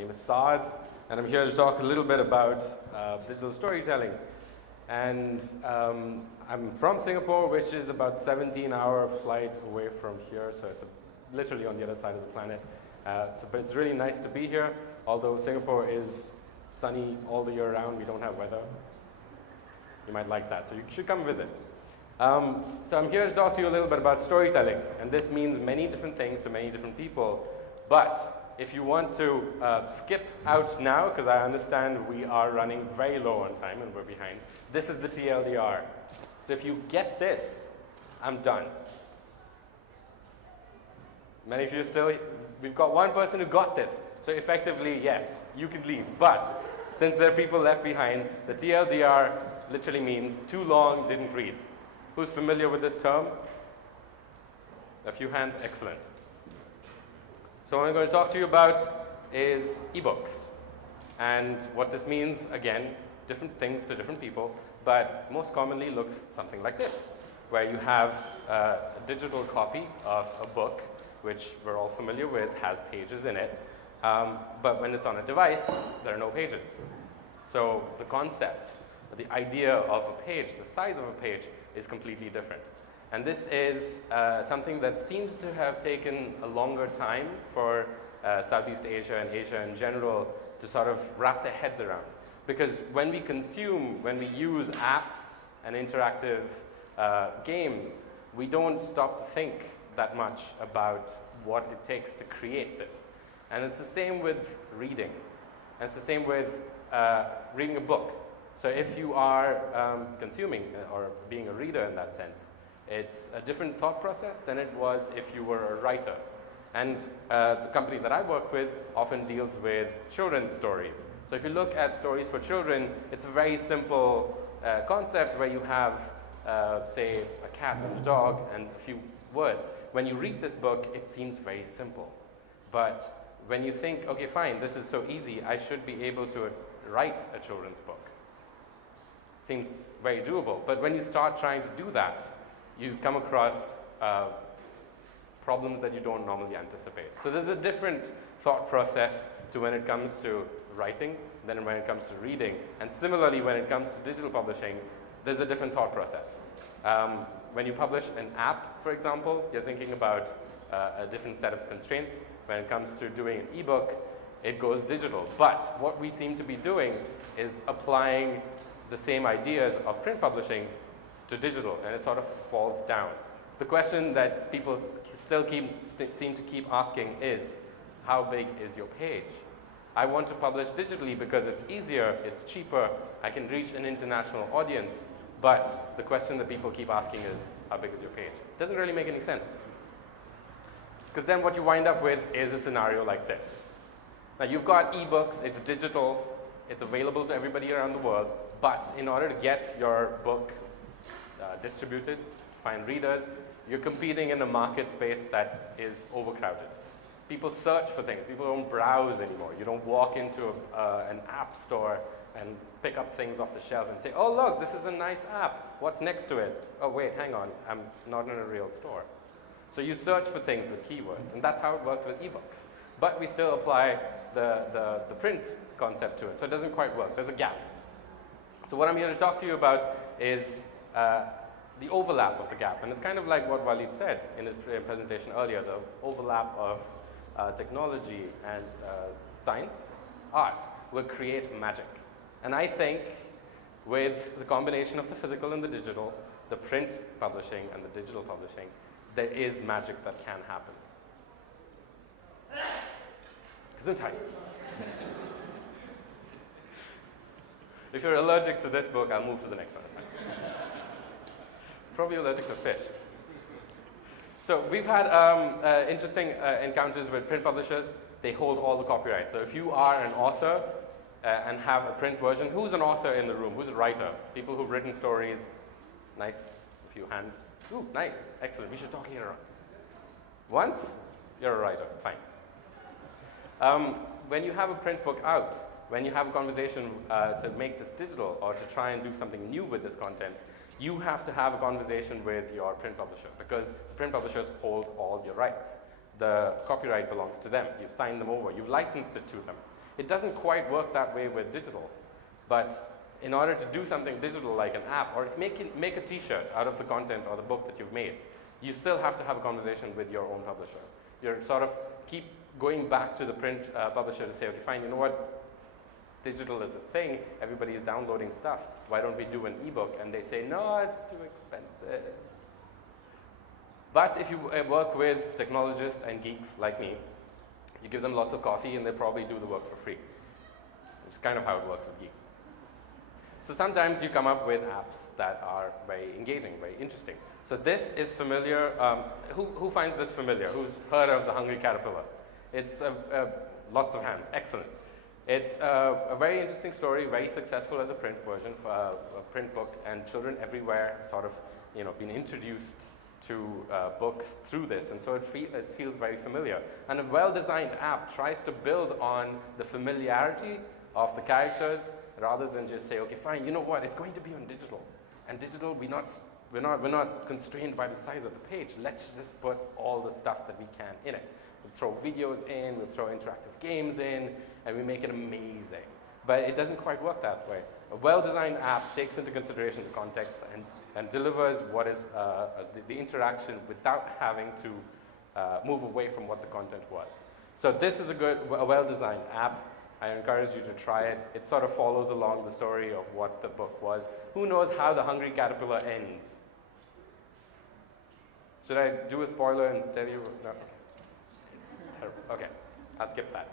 name is Saad, and I'm here to talk a little bit about digital storytelling. And I'm from Singapore, which is about 17-hour flight away from here, so it's literally on the other side of the planet. But it's really nice to be here, although Singapore is sunny all the year round. We don't have weather. You might like that, so you should come visit. So I'm here to talk to you a little bit about storytelling, and this means many different things to many different people. But if you want to skip out now, because I understand we are running very low on time and we're behind, this is the TLDR. So if you get this, I'm done. Many of you still, we've got one person who got this. So effectively, yes, you can leave. But since there are people left behind, the TLDR literally means too long, didn't read. Who's familiar with this term? A few hands, excellent. So what I'm going to talk to you about is ebooks. And what this means, again, different things to different people, but most commonly looks something like this, where you have a digital copy of a book, which we're all familiar with, has pages in it. But when it's on a device, there are no pages. So the concept, the idea of a page, the size of a page, is completely different. And this is something that seems to have taken a longer time for Southeast Asia and Asia in general to sort of wrap their heads around. Because when we use apps and interactive games, we don't stop to think that much about what it takes to create this. And it's the same with reading. And it's the same with reading a book. So if you are consuming or being a reader in that sense, it's a different thought process than it was if you were a writer. And the company that I work with often deals with children's stories. So if you look at stories for children, it's a very simple concept where you have, say, a cat and a dog and a few words. When you read this book, it seems very simple. But when you think, okay, fine, this is so easy, I should be able to write a children's book. It seems very doable. But when you start trying to do that, you come across problems that you don't normally anticipate. So there's a different thought process to when it comes to writing than when it comes to reading. And similarly, when it comes to digital publishing, there's a different thought process. When you publish an app, for example, you're thinking about a different set of constraints. When it comes to doing an ebook, it goes digital. But what we seem to be doing is applying the same ideas of print publishing to digital, and it sort of falls down. The question that people still seem to keep asking is, how big is your page? I want to publish digitally because it's easier, it's cheaper, I can reach an international audience, but the question that people keep asking is, how big is your page? It doesn't really make any sense. Because then what you wind up with is a scenario like this. Now you've got ebooks, it's digital, it's available to everybody around the world, but in order to get your book distributed, find readers, you're competing in a market space that is overcrowded. People search for things. People don't browse anymore. You don't walk into an app store and pick up things off the shelf and say, oh, look, this is a nice app. What's next to it? Oh, wait, hang on. I'm not in a real store. So you search for things with keywords, and that's how it works with ebooks. But we still apply the print concept to it, so it doesn't quite work. There's a gap. So what I'm here to talk to you about is the overlap of the gap. And it's kind of like what Walid said in his presentation earlier, the overlap of technology and science, art will create magic. And I think with the combination of the physical and the digital, the print publishing and the digital publishing, there is magic that can happen. Gesundheit. If you're allergic to this book, I'll move to the next one. Probably allergic to fish. So we've had interesting encounters with print publishers. They hold all the copyright. So if you are an author and have a print version, who's an author in the room? Who's a writer? People who've written stories. Nice. A few hands. Ooh, nice. Excellent. We should talk here. Once, you're a writer. It's fine. When you have a print book out, when you have a conversation to make this digital or to try and do something new with this content, you have to have a conversation with your print publisher, because print publishers hold all your rights. The copyright belongs to them. You've signed them over. You've licensed it to them. It doesn't quite work that way with digital, but in order to do something digital like an app or make a t-shirt out of the content or the book that you've made, you still have to have a conversation with your own publisher. You're sort of keep going back to the print publisher to say, okay, fine, you know what? Digital is a thing. Everybody is downloading stuff. Why don't we do an ebook? And they say, no, it's too expensive. But if you work with technologists and geeks like me, you give them lots of coffee and they'll probably do the work for free. It's kind of how it works with geeks. So sometimes you come up with apps that are very engaging, very interesting. So this is familiar. Who finds this familiar? Who's heard of The Hungry Caterpillar? It's lots of hands. Excellent. It's a very interesting story, very successful as a print version, a print book, and children everywhere sort of, been introduced to books through this, and so it feels very familiar. And a well-designed app tries to build on the familiarity of the characters rather than just say, okay, fine, you know what, it's going to be on digital. And digital, we're not constrained by the size of the page. Let's just put all the stuff that we can in it. We'll throw videos in, we'll throw interactive games in, and we make it amazing. But it doesn't quite work that way. A well-designed app takes into consideration the context and delivers what is the interaction without having to move away from what the content was. So this is a well-designed app. I encourage you to try it. It sort of follows along the story of what the book was. Who knows how The Hungry Caterpillar ends? Should I do a spoiler and tell you? No. Terrible. Okay, I'll skip that.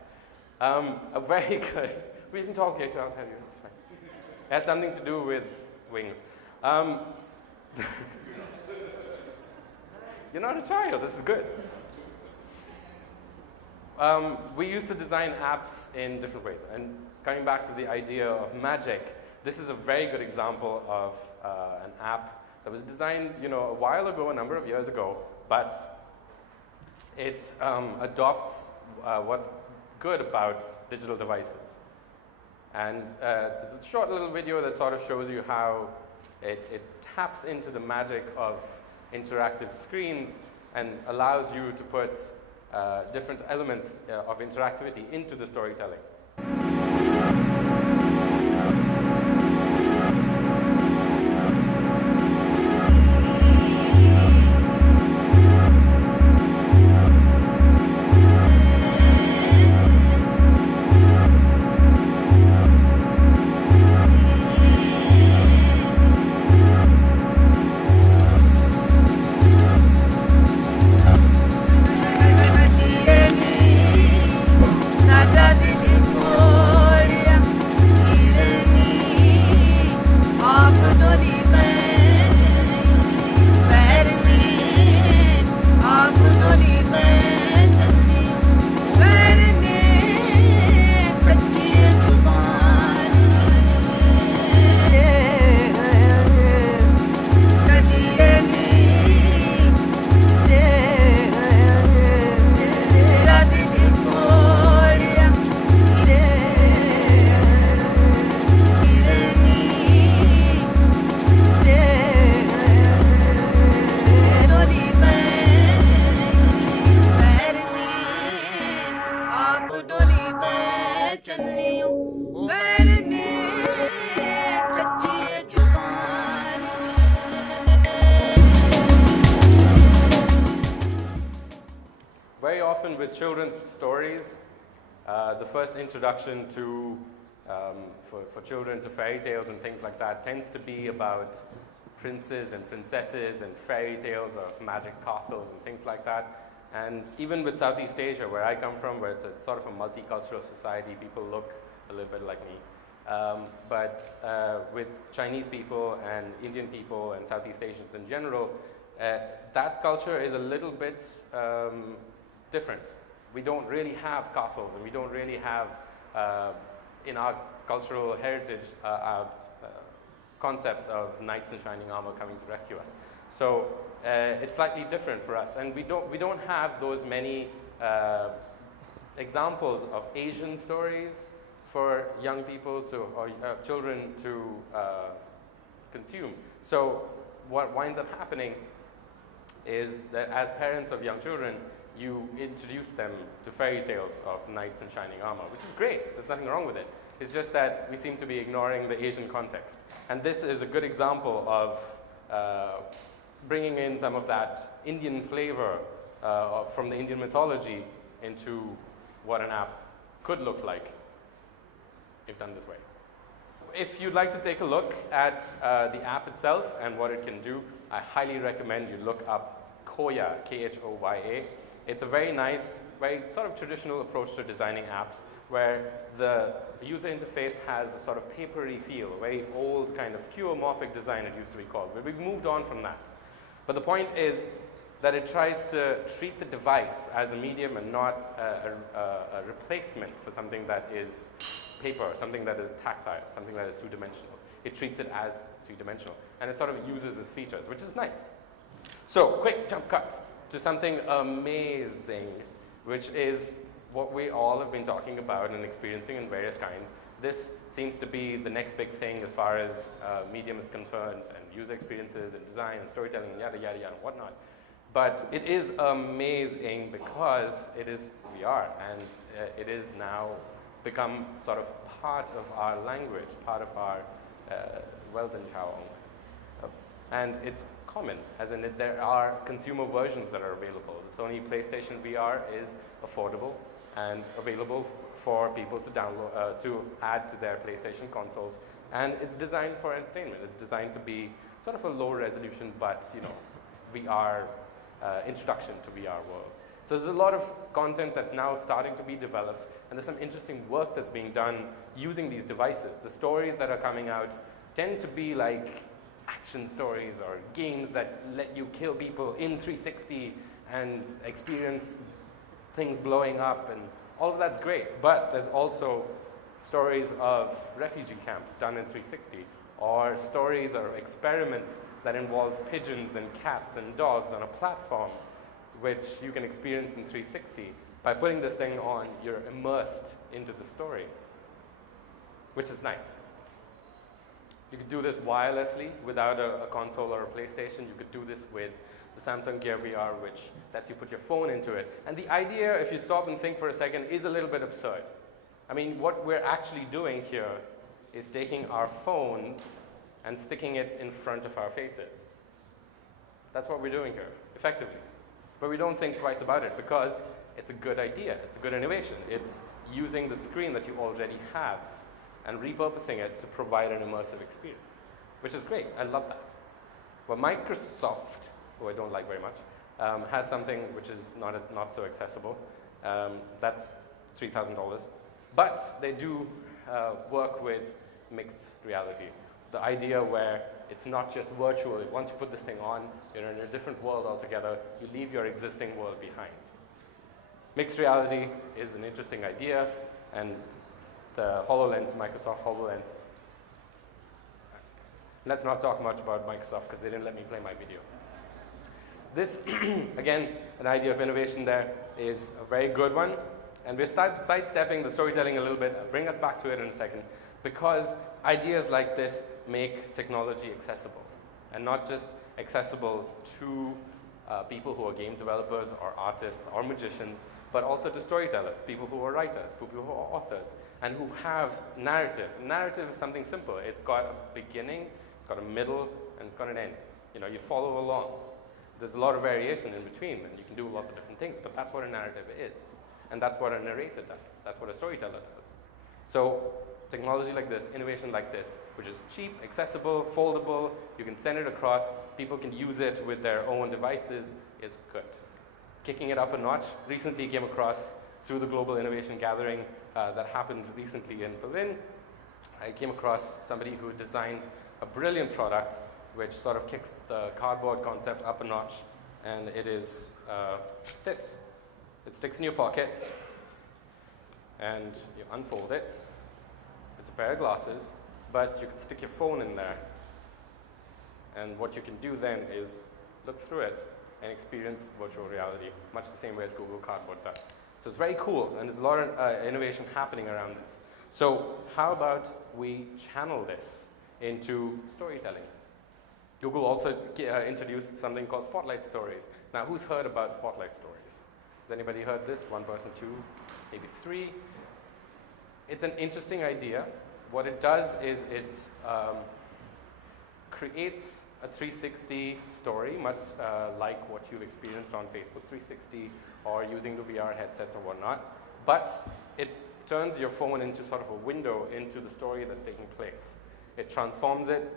A very good. We can talk later. I'll tell you. It's fine. It has something to do with wings. You're not a child. This is good. We used to design apps in different ways. And coming back to the idea of magic, this is a very good example of an app that was designed, a while ago, a number of years ago, but it adopts what's good about digital devices. And there's a short little video that sort of shows you how it taps into the magic of interactive screens and allows you to put different elements of interactivity into the storytelling. Very often with children's stories, the first introduction to, for children to fairy tales and things like that tends to be about princes and princesses and fairy tales of magic castles and things like that. And even with Southeast Asia, where I come from, where it's a sort of a multicultural society, people look a little bit like me. But with Chinese people and Indian people and Southeast Asians in general, that culture is a little bit different. We don't really have castles, and we don't really have, in our cultural heritage, concepts of knights in shining armor coming to rescue us. So it's slightly different for us, and we don't have those many examples of Asian stories for young people to, or children to consume. So what winds up happening is that as parents of young children, you introduce them to fairy tales of knights in shining armor, which is great. There's nothing wrong with it. It's just that we seem to be ignoring the Asian context. And this is a good example of bringing in some of that Indian flavor from the Indian mythology into what an app could look like if done this way. If you'd like to take a look at the app itself and what it can do, I highly recommend you look up Khoya, K-H-O-Y-A. It's a very nice, very sort of traditional approach to designing apps where the user interface has a sort of papery feel, a very old kind of skeuomorphic design it used to be called, but we've moved on from that. But the point is that it tries to treat the device as a medium and not a replacement for something that is paper, something that is tactile, something that is two-dimensional. It treats it as three-dimensional, and it sort of uses its features, which is nice. So, quick jump cut to something amazing, which is what we all have been talking about and experiencing in various kinds. This seems to be the next big thing as far as medium is concerned, and user experiences and design and storytelling and yada, yada, yada, and whatnot. But it is amazing because it is VR, and it is now become sort of part of our language, part of our wealth and chow. And it's common, as in there are consumer versions that are available. The Sony PlayStation VR is affordable and available for people to download, to add to their PlayStation consoles. And it's designed for entertainment. It's designed to be sort of a low resolution, but VR introduction to VR worlds. So there's a lot of content that's now starting to be developed, and there's some interesting work that's being done using these devices. The stories that are coming out tend to be like action stories or games that let you kill people in 360 and experience things blowing up, and all of that's great. But there's also stories of refugee camps done in 360, or stories or experiments that involve pigeons and cats and dogs on a platform, which you can experience in 360. By putting this thing on, you're immersed into the story, which is nice. You could do this wirelessly without a console or a PlayStation. You could do this with the Samsung Gear VR, which lets you put your phone into it. And the idea, if you stop and think for a second, is a little bit absurd. I mean, what we're actually doing here is taking our phones and sticking it in front of our faces. That's what we're doing here, effectively. But we don't think twice about it because it's a good idea. It's a good innovation. It's using the screen that you already have and repurposing it to provide an immersive experience, which is great. I love that. Well, Microsoft, who I don't like very much, has something which is not so accessible. That's $3,000. But they do work with mixed reality. The idea where it's not just virtual. Once you put this thing on, you're in a different world altogether. You leave your existing world behind. Mixed reality is an interesting idea, and the HoloLens, Microsoft HoloLens. Let's not talk much about Microsoft because they didn't let me play my video. This, again, an idea of innovation there is a very good one. And we're sidestepping the storytelling a little bit. I'll bring us back to it in a second, because ideas like this make technology accessible, and not just accessible to people who are game developers or artists or magicians, but also to storytellers, people who are writers, people who are authors, and who have narrative. Narrative is something simple. It's got a beginning, it's got a middle, and it's got an end. You follow along. There's a lot of variation in between, and you can do lots of different things, but that's what a narrative is. And that's what a narrator does. That's what a storyteller does. So technology like this, innovation like this, which is cheap, accessible, foldable, you can send it across, people can use it with their own devices, is good. Kicking it up a notch, recently came across through the Global Innovation Gathering that happened recently in Berlin. I came across somebody who designed a brilliant product which sort of kicks the cardboard concept up a notch, and it is this. It sticks in your pocket, and you unfold it. It's a pair of glasses, but you can stick your phone in there, and what you can do then is look through it and experience virtual reality, much the same way as Google Cardboard does. So it's very cool, and there's a lot of innovation happening around this. So how about we channel this into storytelling? Google also introduced something called Spotlight Stories. Now, who's heard about Spotlight Stories? Has anybody heard this? One person, two, maybe three. It's an interesting idea. What it does is it creates a 360 story, much like what you've experienced on Facebook 360 or using the VR headsets or whatnot. But it turns your phone into sort of a window into the story that's taking place. It transforms it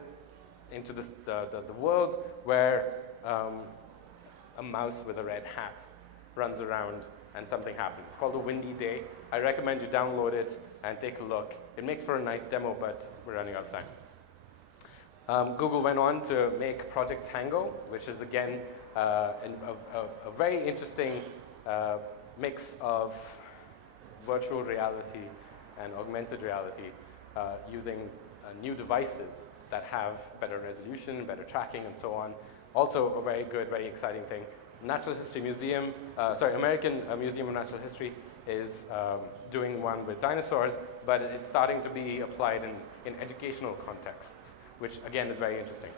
into the world where a mouse with a red hat runs around and something happens. It's called a windy day. I recommend you download it and take a look. It makes for a nice demo, but we're running out of time. Google went on to make Project Tango, which is again a very interesting mix of virtual reality and augmented reality using new devices that have better resolution, better tracking, and so on. Also a very good, very exciting thing. Natural History Museum, American Museum of Natural History is doing one with dinosaurs, but it's starting to be applied in educational contexts, which again is very interesting.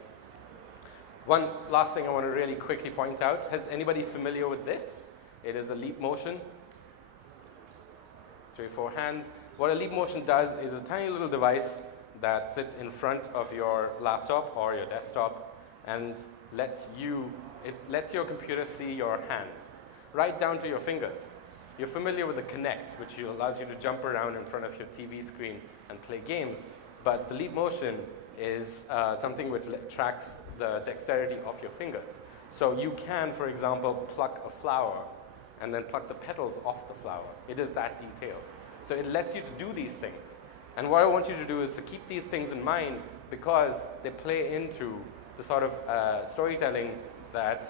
One last thing I want to really quickly point out, is anybody familiar with this? It is a leap motion. 3 or 4 hands. What a leap motion does is a tiny little device that sits in front of your laptop or your desktop and it lets your computer see your hands, right down to your fingers. You're familiar with the Kinect, which allows you to jump around in front of your TV screen and play games, but the leap motion is something which tracks the dexterity of your fingers. So you can, for example, pluck a flower and then pluck the petals off the flower. It is that detailed. So it lets you to do these things. And what I want you to do is to keep these things in mind because they play into the sort of storytelling that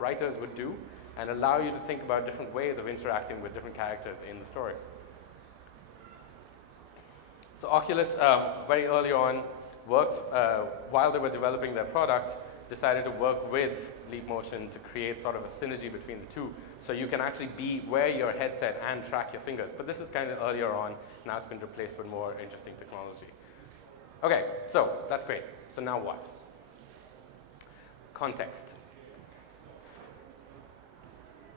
writers would do and allow you to think about different ways of interacting with different characters in the story. So Oculus, very early on, worked, while they were developing their product, decided to work with Leap Motion to create sort of a synergy between the two. So you can actually wear your headset and track your fingers. But this is kind of earlier on. Now it's been replaced with more interesting technology. Okay, so that's great. So now what? Context.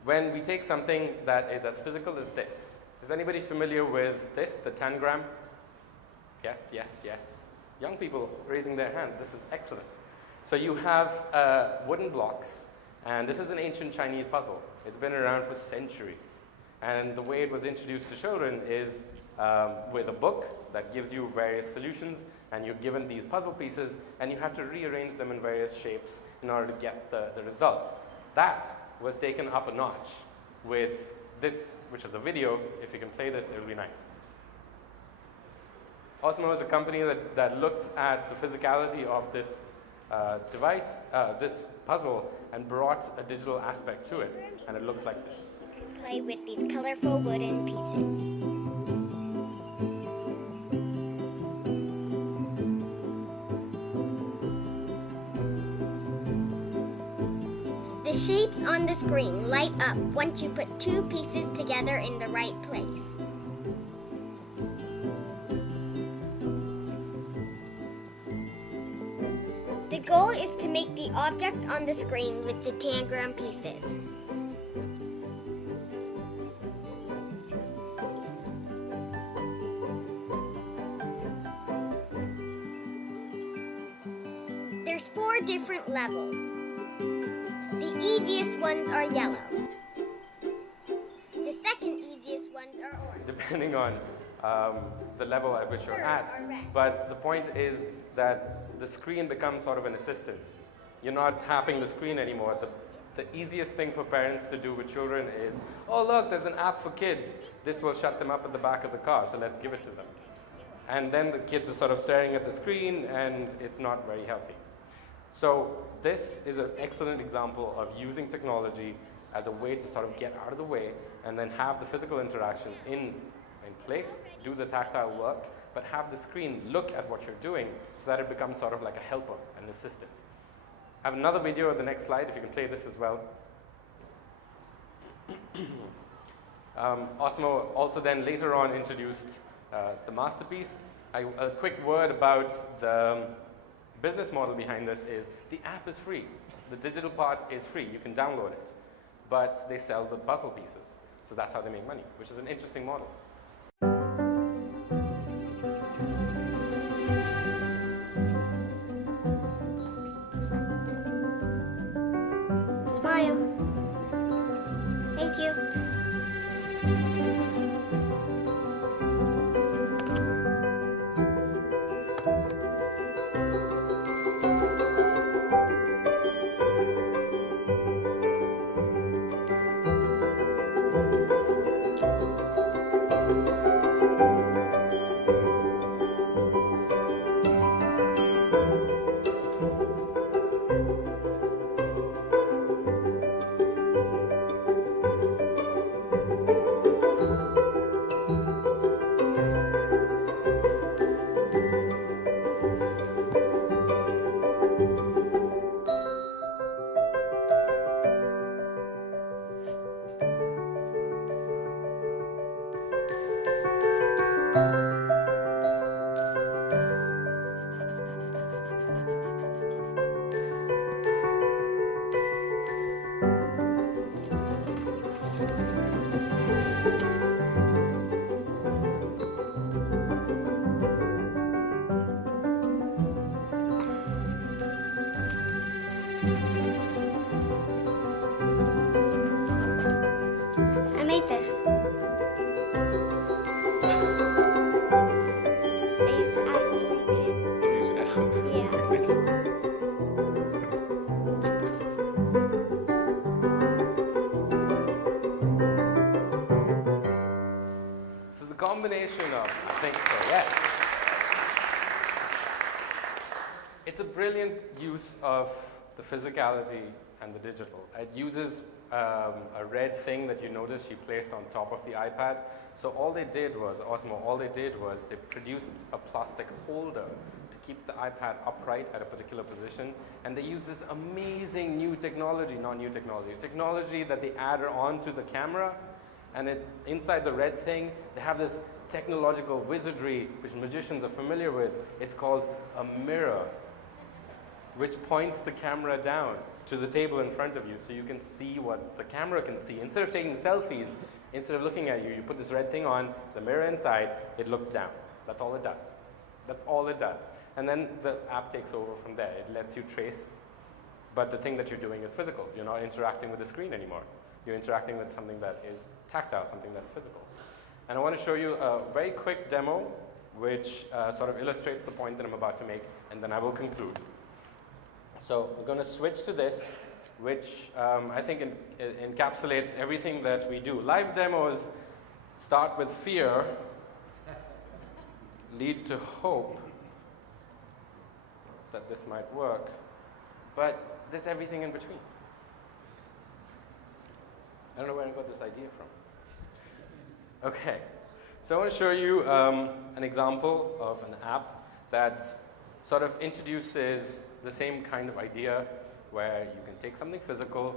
When we take something that is as physical as this, is anybody familiar with this, the tangram? Yes, yes, yes. Young people raising their hands. This is excellent. So you have wooden blocks, and this is an ancient Chinese puzzle. It's been around for centuries. And the way it was introduced to children is with a book that gives you various solutions, and you're given these puzzle pieces, and you have to rearrange them in various shapes in order to get the result. That was taken up a notch with this, which is a video. If you can play this, it will be nice. Osmo is a company that looked at the physicality of this device, this puzzle, and brought a digital aspect to it, and it looks like this. You can play with these colorful wooden pieces. The shapes on the screen light up once you put two pieces together in the right place. The goal is to make the object on the screen with the tangram pieces. There's 4 different levels. The easiest ones are yellow. The second easiest ones are orange. Depending on the level at which you're at. But the point is that the screen becomes sort of an assistant. You're not tapping the screen anymore. The easiest thing for parents to do with children is, oh look, there's an app for kids. This will shut them up at the back of the car, so let's give it to them. And then the kids are sort of staring at the screen, and it's not very healthy. So this is an excellent example of using technology as a way to sort of get out of the way and then have the physical interaction in place, do the tactile work, but have the screen look at what you're doing so that it becomes sort of like a helper, an assistant. I have another video on the next slide, if you can play this as well. Osmo also then later on introduced the masterpiece. A quick word about the business model behind this is the app is free. The digital part is free. You can download it. but they sell the puzzle pieces. So that's how they make money, which is an interesting model. Smile. Thank you. I made this. I used the app to make it. Use an app. Yeah. Like this. So the combination of, I think, correct. It's a brilliant use of the physicality and the digital. It uses a red thing that you notice you placed on top of the iPad. So all they did was, Osmo, all they did was they produced a plastic holder to keep the iPad upright at a particular position. And they use this amazing new technology, not new technology, technology that they added onto the camera. And inside the red thing, they have this technological wizardry, which magicians are familiar with. It's called a mirror, which points the camera down to the table in front of you so you can see what the camera can see. Instead of taking selfies, instead of looking at you, you put this red thing on, it's a mirror inside, it looks down. That's all it does. That's all it does. And then the app takes over from there. It lets you trace, but the thing that you're doing is physical. You're not interacting with the screen anymore. You're interacting with something that is tactile, something that's physical. And I want to show you a very quick demo which sort of illustrates the point that I'm about to make, and then I will conclude. So we're going to switch to this, which I think encapsulates everything that we do. Live demos start with fear, lead to hope that this might work, but there's everything in between. I don't know where I got this idea from. Okay, so I want to show you an example of an app that sort of introduces the same kind of idea where you can take something physical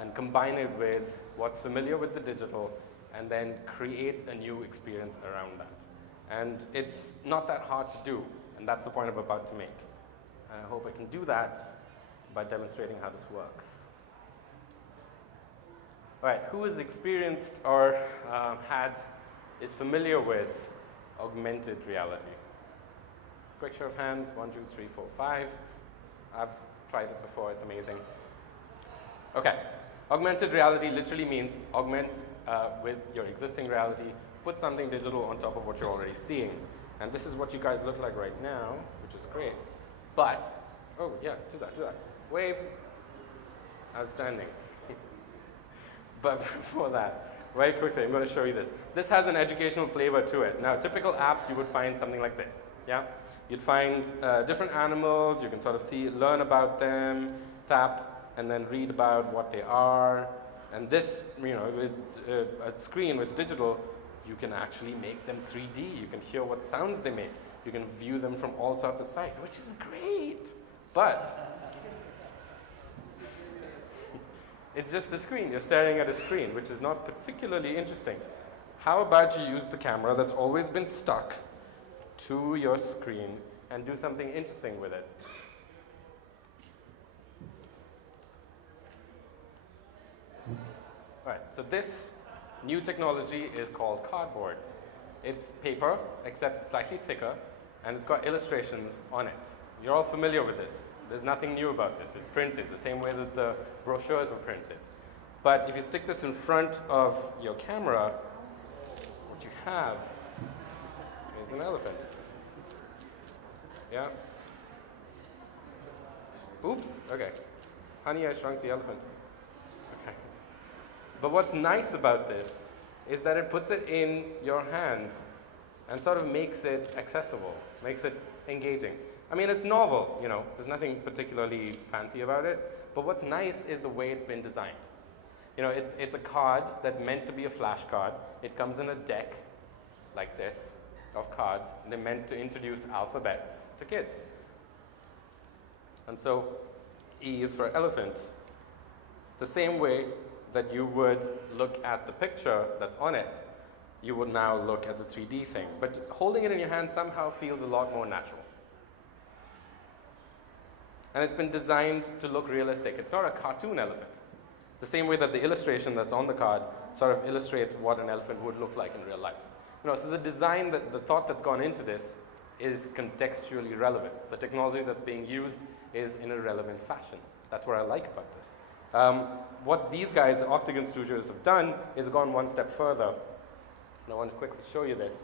and combine it with what's familiar with the digital and then create a new experience around that. And it's not that hard to do, and that's the point I'm about to make. And I hope I can do that by demonstrating how this works. All right, who has experienced or is familiar with augmented reality? Quick show of hands, 1, 2, 3, 4, 5. I've tried it before, it's amazing. Okay, augmented reality literally means augment with your existing reality, put something digital on top of what you're already seeing. And this is what you guys look like right now, which is great. But, oh yeah, do that. Wave. Outstanding. But before that, very quickly, I'm going to show you this. This has an educational flavor to it. Now, typical apps, you would find something like this, yeah? You'd find different animals, you can sort of see, learn about them, tap, and then read about what they are. And this, with a screen with digital, you can actually make them 3D. You can hear what sounds they make. You can view them from all sorts of sides, which is great. But it's just a screen. You're staring at a screen, which is not particularly interesting. How about you use the camera that's always been stuck to your screen and do something interesting with it? All right, so this new technology is called cardboard. It's paper, except slightly thicker, and it's got illustrations on it. You're all familiar with this. There's nothing new about this. It's printed the same way that the brochures were printed. But if you stick this in front of your camera, what you have is an elephant. Yeah? Oops, okay. Honey, I Shrunk the Elephant. Okay. But what's nice about this is that it puts it in your hand and sort of makes it accessible, makes it engaging. I mean, it's novel, you know, there's nothing particularly fancy about it, but what's nice is the way it's been designed. You know, it's a card that's meant to be a flashcard. It comes in a deck like this of cards, and they're meant to introduce alphabets to kids. And so E is for elephant. The same way that you would look at the picture that's on it, you would now look at the 3D thing. But holding it in your hand somehow feels a lot more natural. And it's been designed to look realistic. It's not a cartoon elephant. The same way that the illustration that's on the card sort of illustrates what an elephant would look like in real life. You know, so the design, the thought that's gone into this is contextually relevant. The technology that's being used is in a relevant fashion. That's what I like about this. What these guys, the Octagon Studios, have done is gone one step further. And I want to quickly show you this.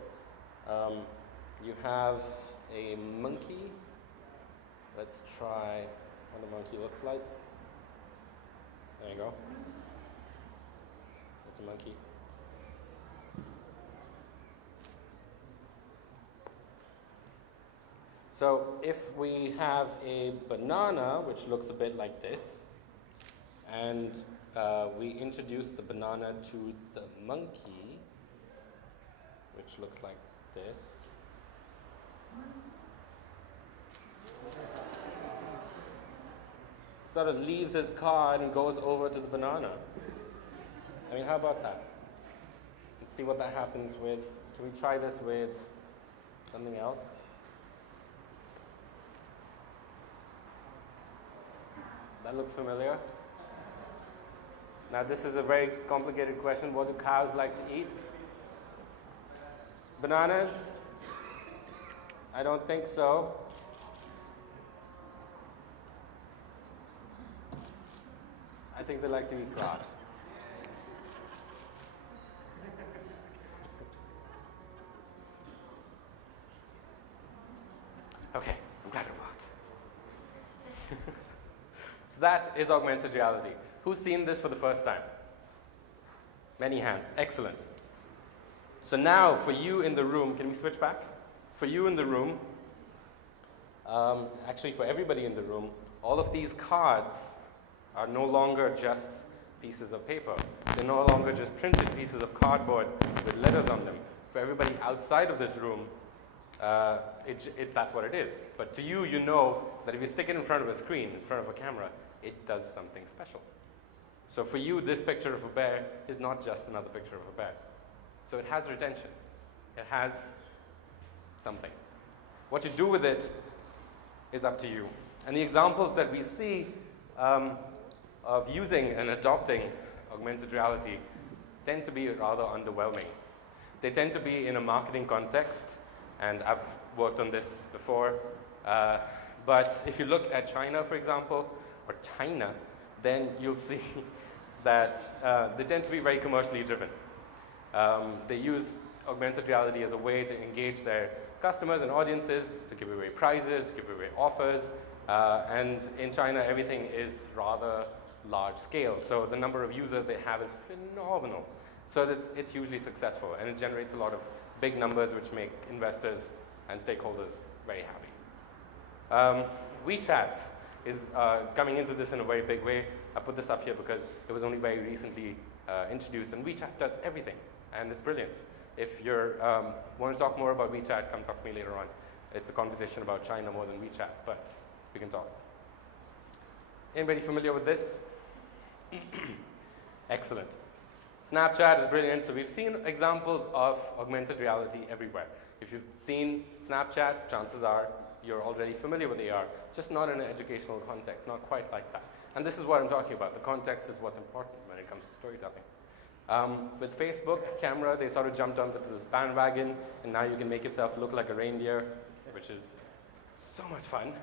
You have a monkey. Let's try what a monkey looks like. There you go. It's a monkey. So if we have a banana, which looks a bit like this, and we introduce the banana to the monkey, which looks like this. Sort of leaves his card and goes over to the banana. I mean, how about that? Let's see what that happens with. Can we try this with something else? That looks familiar. Now, this is a very complicated question. What do cows like to eat? Bananas? I don't think so. I think they like to eat grass. Okay, I'm glad it worked. So that is augmented reality. Who's seen this for the first time? Many hands. Excellent. So now, for you in the room, can we switch back? For you in the room, actually for everybody in the room, all of these cards are no longer just pieces of paper. They're no longer just printed pieces of cardboard with letters on them. For everybody outside of this room, that's what it is. But to you, you know that if you stick it in front of a screen, in front of a camera, it does something special. So for you, this picture of a bear is not just another picture of a bear. So it has retention. It has something. What you do with it is up to you. And the examples that we see of using and adopting augmented reality tend to be rather underwhelming. They tend to be in a marketing context, and I've worked on this before. But if you look at China, for example, or China, then you'll see that they tend to be very commercially driven. They use augmented reality as a way to engage their customers and audiences, to give away prizes, to give away offers. And in China, everything is rather large scale. So the number of users they have is phenomenal. So it's hugely successful, and it generates a lot of big numbers, which make investors and stakeholders very happy. WeChat is coming into this in a very big way. I put this up here because it was only very recently introduced, and WeChat does everything, and it's brilliant. If you want to talk more about WeChat, come talk to me later on. It's a conversation about China more than WeChat, but we can talk. Anybody familiar with this? Excellent. Snapchat is brilliant. So we've seen examples of augmented reality everywhere. If you've seen Snapchat, chances are you're already familiar with AR, just not in an educational context, not quite like that. And this is what I'm talking about. The context is what's important when it comes to storytelling. With Facebook camera, they sort of jumped onto this bandwagon, and now you can make yourself look like a reindeer, which is so much fun.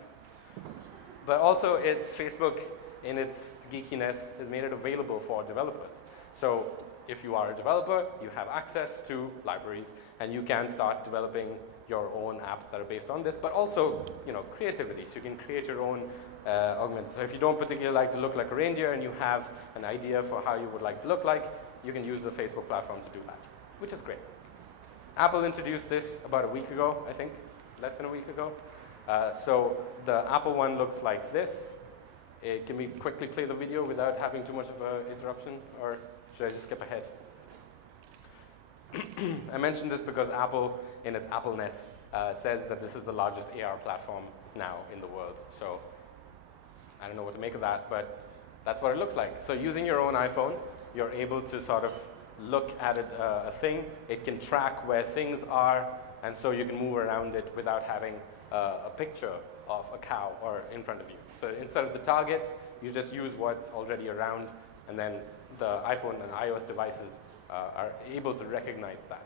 But also, Facebook, in its geekiness, has made it available for developers. So if you are a developer, you have access to libraries, and you can start developing your own apps that are based on this, but also, creativity. So you can create your own augments. So if you don't particularly like to look like a reindeer and you have an idea for how you would like to look like, you can use the Facebook platform to do that, which is great. Apple introduced this about a week ago, I think, less than a week ago. So the Apple one looks like this. Can we quickly play the video without having too much of an interruption, or should I just skip ahead? I mentioned this because Apple, in its Appleness, says that this is the largest AR platform now in the world. So I don't know what to make of that, but that's what it looks like. So using your own iPhone, you're able to sort of look at a thing. It can track where things are, and so you can move around it without having a picture of a cow or in front of you. So instead of the target, you just use what's already around, and then the iPhone and iOS devices are able to recognize that.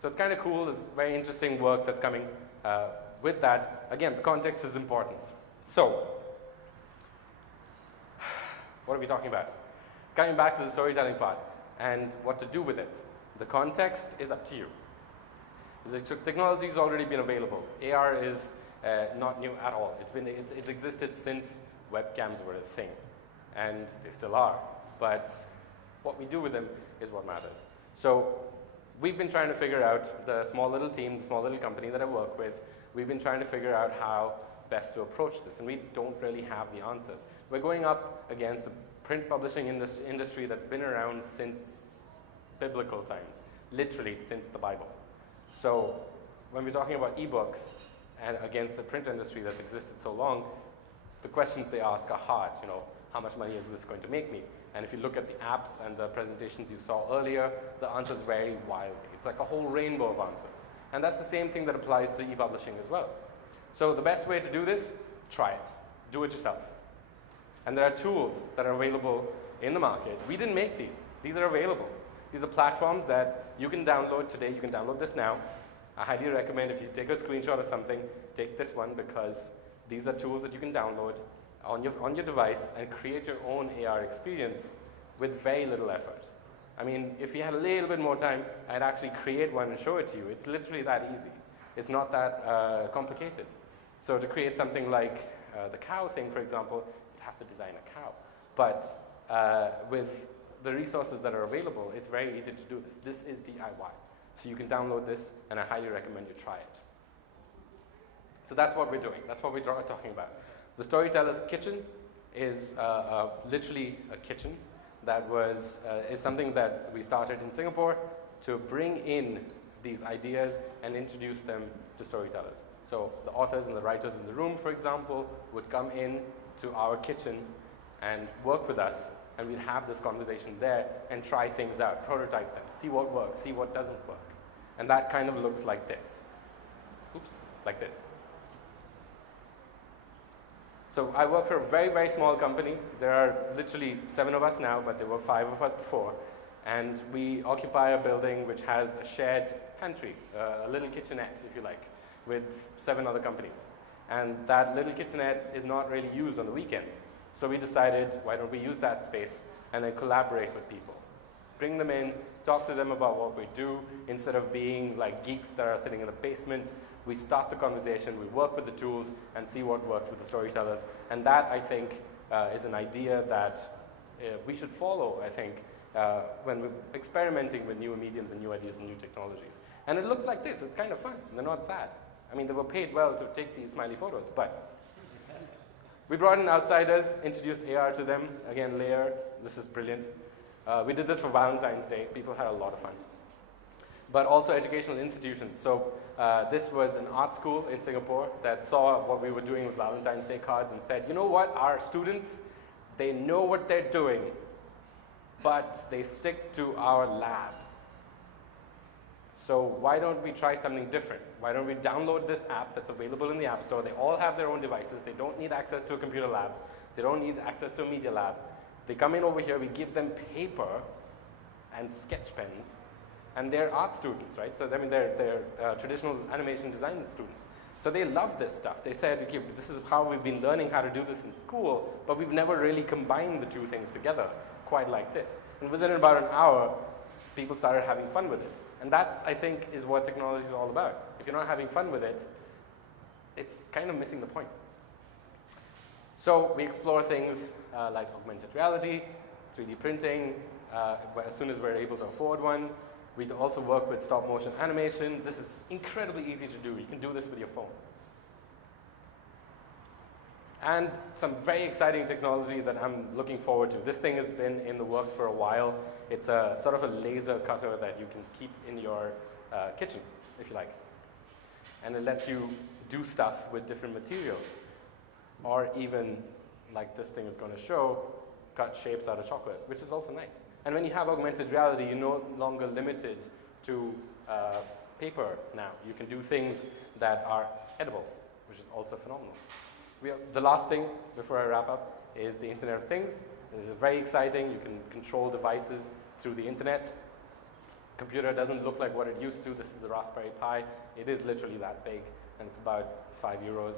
So it's kind of cool. There's very interesting work that's coming with that. Again, the context is important. So what are we talking about? Coming back to the storytelling part and what to do with it. The context is up to you. The technology has already been available. AR is not new at all. It's existed since webcams were a thing, and they still are. But what we do with them is what matters. So we've been trying to figure out, the small little team, the small little company that I work with, we've been trying to figure out how best to approach this, and we don't really have the answers. We're going up against a print publishing industry that's been around since biblical times, literally since the Bible. So when we're talking about ebooks and against the print industry that's existed so long, the questions they ask are hard. How much money is this going to make me? And if you look at the apps and the presentations you saw earlier, the answers vary wildly. It's like a whole rainbow of answers. And that's the same thing that applies to e-publishing as well. So the best way to do this, try it. Do it yourself. And there are tools that are available in the market. We didn't make these. These are available. These are platforms that you can download today. You can download this now. I highly recommend, if you take a screenshot of something, take this one, because these are tools that you can download on your device and create your own AR experience with very little effort. I mean, if you had a little bit more time, I'd actually create one and show it to you. It's literally that easy. It's not that complicated. So to create something like the cow thing, for example, you have to design a cow. But with the resources that are available, it's very easy to do this. This is DIY. So you can download this, and I highly recommend you try it. So that's what we're doing. That's what we're talking about. The Storyteller's Kitchen is literally a kitchen that is something that we started in Singapore to bring in these ideas and introduce them to storytellers. So the authors and the writers in the room, for example, would come in to our kitchen and work with us, and we'd have this conversation there and try things out, prototype them, see what works, see what doesn't work. And that kind of looks like this. Oops, like this. So I work for a very, very small company. There are literally 7 of us now, but there were 5 of us before. And we occupy a building which has a shared pantry, a little kitchenette, if you like, with 7 other companies. And that little kitchenette is not really used on the weekends. So we decided, why don't we use that space and then collaborate with people? Bring them in, talk to them about what we do. Instead of being like geeks that are sitting in the basement, we start the conversation, we work with the tools, and see what works with the storytellers. And that, I think, is an idea that we should follow, I think, when we're experimenting with new mediums and new ideas and new technologies. And it looks like this. It's kind of fun. They're not sad. I mean, they were paid well to take these smiley photos, but we brought in outsiders, introduced AR to them. Again, Layer, this is brilliant. We did this for Valentine's Day. People had a lot of fun. But also educational institutions. So this was an art school in Singapore that saw what we were doing with Valentine's Day cards and said, you know what, our students, they know what they're doing, but they stick to our labs. So why don't we try something different? Why don't we download this app that's available in the App Store? They all have their own devices. They don't need access to a computer lab. They don't need access to a media lab. They come in over here, we give them paper and sketch pens, and they're art students, right? So I mean, they're traditional animation design students. So they love this stuff. They said, okay, this is how we've been learning how to do this in school, but we've never really combined the two things together quite like this. And within about an hour, people started having fun with it. And that, I think, is what technology is all about. If you're not having fun with it, it's kind of missing the point. So we explore things like augmented reality, 3D printing, as soon as we're able to afford one. We also work with stop motion animation. This is incredibly easy to do. You can do this with your phone. And some very exciting technology that I'm looking forward to. This thing has been in the works for a while. It's a sort of a laser cutter that you can keep in your kitchen, if you like. And it lets you do stuff with different materials. Or even, like this thing is going to show, cut shapes out of chocolate, which is also nice. And when you have augmented reality, you're no longer limited to paper now. You can do things that are edible, which is also phenomenal. The last thing before I wrap up is the Internet of Things. This is very exciting. You can control devices through the internet. Computer doesn't look like what it used to. This is the Raspberry Pi. It is literally that big, and it's about €5.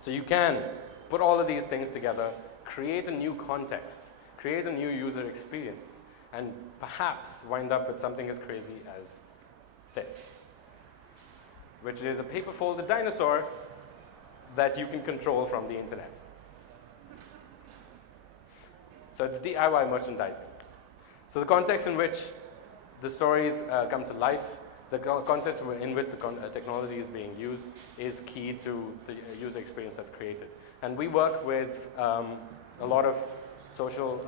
So you can put all of these things together, create a new context, create a new user experience, and perhaps wind up with something as crazy as this, which is a paper-folded dinosaur that you can control from the internet. So it's DIY merchandising. So the context in which the stories come to life, the context in which the technology is being used is key to the user experience that's created. And we work with a lot of social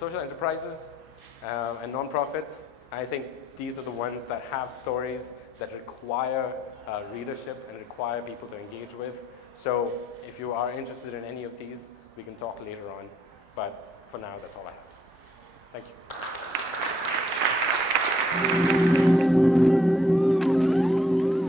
enterprises and nonprofits. I think these are the ones that have stories that require readership and require people to engage with. So if you are interested in any of these, we can talk later on. But for now, that's all I have. Thank you.